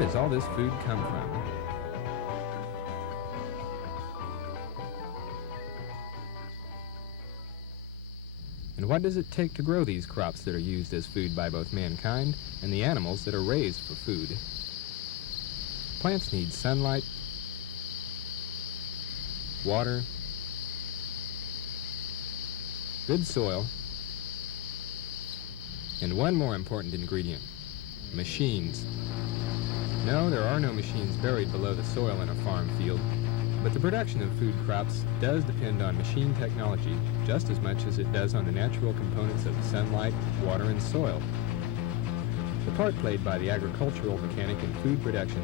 does all this food come from? And what does it take to grow these crops that are used as food by both mankind and the animals that are raised for food? Plants need sunlight, water, good soil, and one more important ingredient: machines. No, there are no machines buried below the soil in a farm field, but the production of food crops does depend on machine technology just as much as it does on the natural components of sunlight, water, and soil. The part played by the agricultural mechanic in food production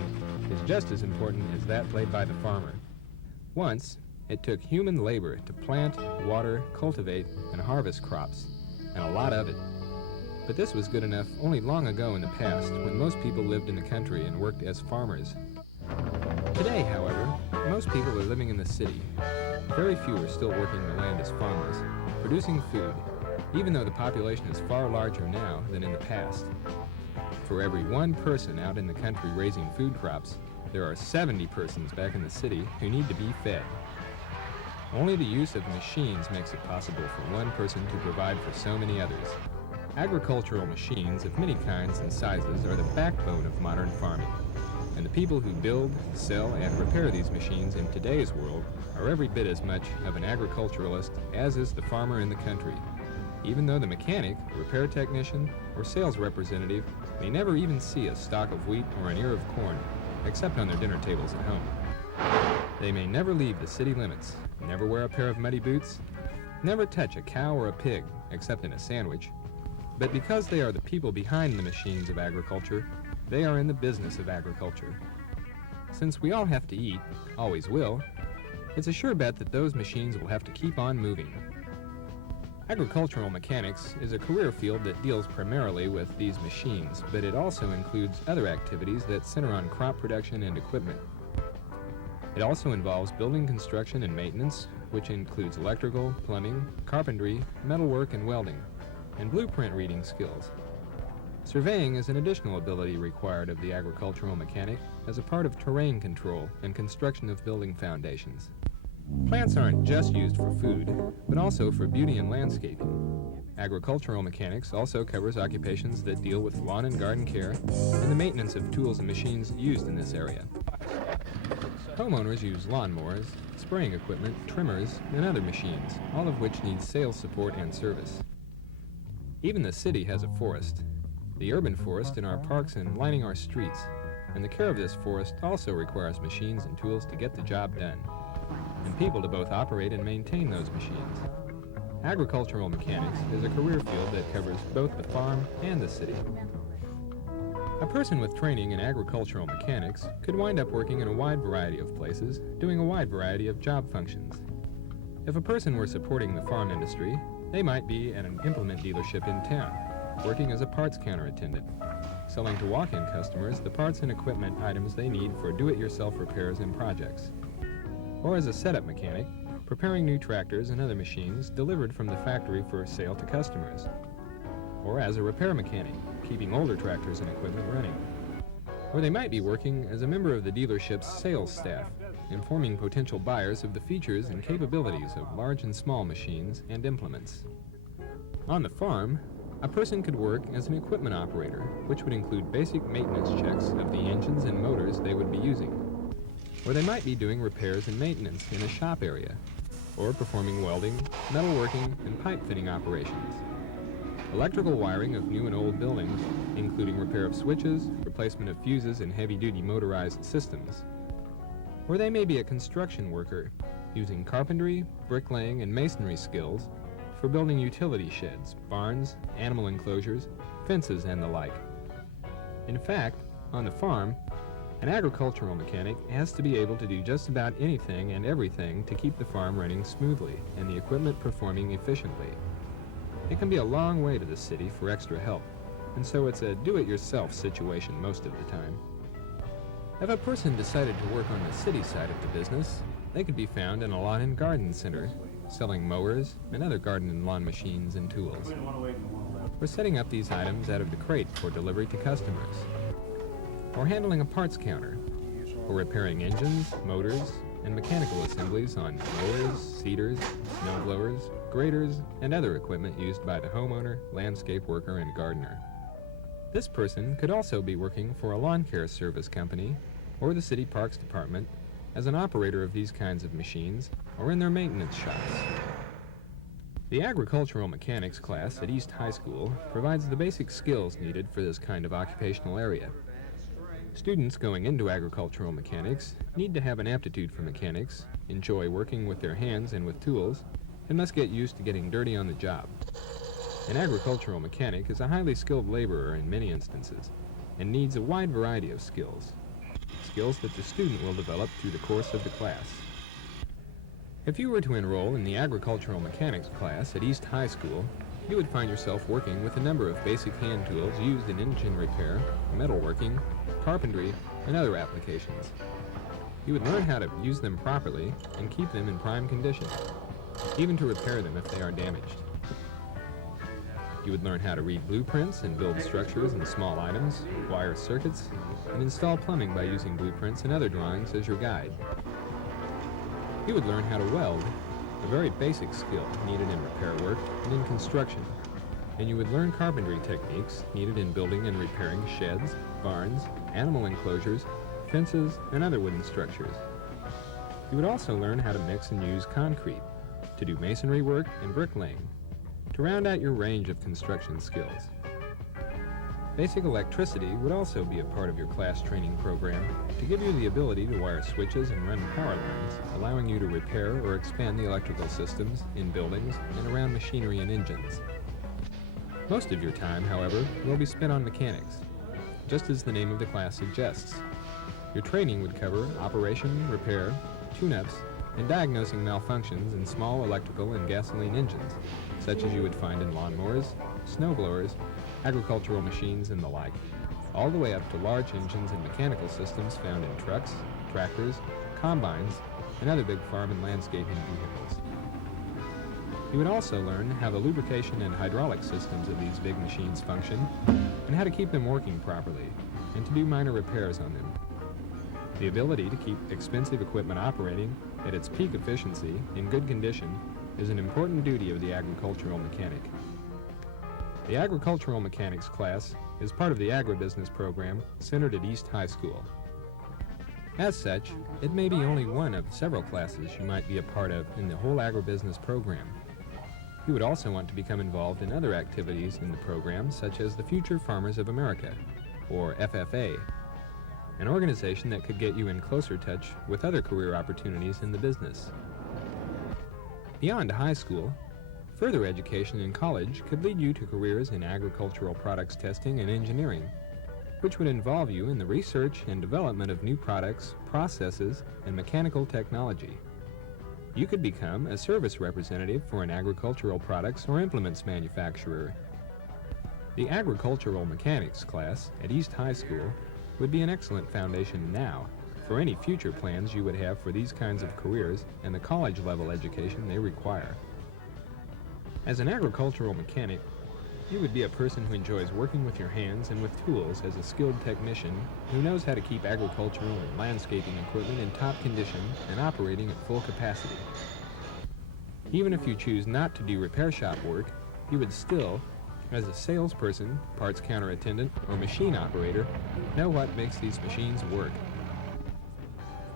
is just as important as that played by the farmer. Once, it took human labor to plant, water, cultivate, and harvest crops, and a lot of it. But this was good enough only long ago in the past, when most people lived in the country and worked as farmers. Today, however, most people are living in the city. Very few are still working the land as farmers, producing food, even though the population is far larger now than in the past. For every one person out in the country raising food crops, there are 70 persons back in the city who need to be fed. Only the use of machines makes it possible for one person to provide for so many others. Agricultural machines of many kinds and sizes are the backbone of modern farming, and the people who build, sell, and repair these machines in today's world are every bit as much of an agriculturalist as is the farmer in the country, even though the mechanic, repair technician, or sales representative may never even see a stalk of wheat or an ear of corn, except on their dinner tables at home. They may never leave the city limits, never wear a pair of muddy boots, never touch a cow or a pig, except in a sandwich. But because they are the people behind the machines of agriculture, they are in the business of agriculture. Since we all have to eat, always will, it's a sure bet that those machines will have to keep on moving. Agricultural mechanics is a career field that deals primarily with these machines, but it also includes other activities that center on crop production and equipment. It also involves building construction and maintenance, which includes electrical, plumbing, carpentry, metalwork, and welding, and blueprint reading skills. Surveying is an additional ability required of the agricultural mechanic as a part of terrain control and construction of building foundations. Plants aren't just used for food, but also for beauty and landscaping. Agricultural mechanics also covers occupations that deal with lawn and garden care and the maintenance of tools and machines used in this area. Homeowners use lawnmowers, spraying equipment, trimmers, and other machines, all of which need sales support and service. Even the city has a forest, the urban forest in our parks and lining our streets, and the care of this forest also requires machines and tools to get the job done, and people to both operate and maintain those machines. Agricultural mechanics is a career field that covers both the farm and the city. A person with training in agricultural mechanics could wind up working in a wide variety of places, doing a wide variety of job functions. If a person were supporting the farm industry, they might be at an implement dealership in town, working as a parts counter attendant, selling to walk-in customers the parts and equipment items they need for do-it-yourself repairs and projects. Or as a setup mechanic, preparing new tractors and other machines delivered from the factory for sale to customers. Or as a repair mechanic, keeping older tractors and equipment running. Or they might be working as a member of the dealership's sales staff, informing potential buyers of the features and capabilities of large and small machines and implements. On the farm, a person could work as an equipment operator, which would include basic maintenance checks of the engines and motors they would be using. Or they might be doing repairs and maintenance in a shop area, or performing welding, metalworking, and pipe fitting operations. Electrical wiring of new and old buildings, including repair of switches, replacement of fuses in heavy-duty motorized systems. Or they may be a construction worker, using carpentry, bricklaying, and masonry skills for building utility sheds, barns, animal enclosures, fences, and the like. In fact, on the farm, an agricultural mechanic has to be able to do just about anything and everything to keep the farm running smoothly and the equipment performing efficiently. It can be a long way to the city for extra help, and so it's a do-it-yourself situation most of the time. If a person decided to work on the city side of the business, they could be found in a lawn and garden center, selling mowers and other garden and lawn machines and tools, or setting up these items out of the crate for delivery to customers. or handling a parts counter, or repairing engines, motors, and mechanical assemblies on mowers, seeders, snow blowers, graders, and other equipment used by the homeowner, landscape worker, and gardener. This person could also be working for a lawn care service company or the city parks department as an operator of these kinds of machines or in their maintenance shops. The agricultural mechanics class at East High School provides the basic skills needed for this kind of occupational area. Students going into agricultural mechanics need to have an aptitude for mechanics, enjoy working with their hands and with tools, and must get used to getting dirty on the job. An agricultural mechanic is a highly skilled laborer in many instances and needs a wide variety of skills that the student will develop through the course of the class. If you were to enroll in the agricultural mechanics class at East High School, you would find yourself working with a number of basic hand tools used in engine repair, metalworking, carpentry, and other applications. You would learn how to use them properly and keep them in prime condition, even to repair them if they are damaged. You would learn how to read blueprints and build structures and small items, wire circuits, and install plumbing by using blueprints and other drawings as your guide. You would learn how to weld, a very basic skill needed in repair work and in construction, and you would learn carpentry techniques needed in building and repairing sheds, barns, animal enclosures, fences, and other wooden structures. You would also learn how to mix and use concrete, to do masonry work and bricklaying, to round out your range of construction skills. Basic electricity would also be a part of your class training program to give you the ability to wire switches and run power lines, allowing you to repair or expand the electrical systems in buildings and around machinery and engines. Most of your time, however, will be spent on mechanics, just as the name of the class suggests. Your training would cover operation, repair, tune-ups, and diagnosing malfunctions in small electrical and gasoline engines, such as you would find in lawnmowers, snowblowers, agricultural machines, and the like, all the way up to large engines and mechanical systems found in trucks, tractors, combines, and other big farm and landscaping vehicles. You would also learn how the lubrication and hydraulic systems of these big machines function, and how to keep them working properly, and to do minor repairs on them. The ability to keep expensive equipment operating at its peak efficiency in good condition is an important duty of the agricultural mechanic. The agricultural mechanics class is part of the agribusiness program centered at East High School. As such, it may be only one of several classes you might be a part of in the whole agribusiness program. You would also want to become involved in other activities in the program, such as the Future Farmers of America, or FFA, an organization that could get you in closer touch with other career opportunities in the business. Beyond high school, further education in college could lead you to careers in agricultural products testing and engineering, which would involve you in the research and development of new products, processes, and mechanical technology. You could become a service representative for an agricultural products or implements manufacturer. The agricultural mechanics class at East High School would be an excellent foundation now for any future plans you would have for these kinds of careers and the college-level education they require. As an agricultural mechanic, you would be a person who enjoys working with your hands and with tools as a skilled technician who knows how to keep agricultural and landscaping equipment in top condition and operating at full capacity. Even if you choose not to do repair shop work, you would still, as a salesperson, parts counter attendant, or machine operator, know what makes these machines work.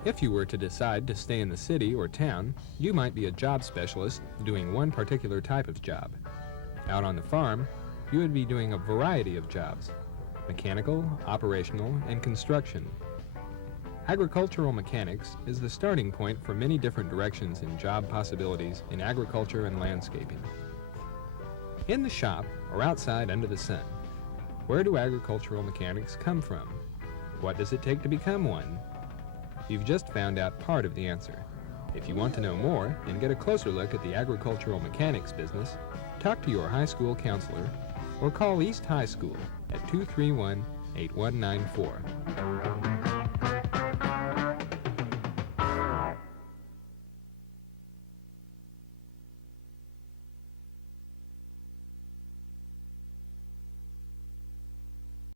If you were to decide to stay in the city or town, you might be a job specialist doing one particular type of job. Out on the farm, you would be doing a variety of jobs: mechanical, operational, and construction. Agricultural mechanics is the starting point for many different directions in job possibilities in agriculture and landscaping. In the shop, or outside under the sun, where do agricultural mechanics come from? What does it take to become one? You've just found out part of the answer. If you want to know more and get a closer look at the agricultural mechanics business, talk to your high school counselor or call East High School at 231-8194.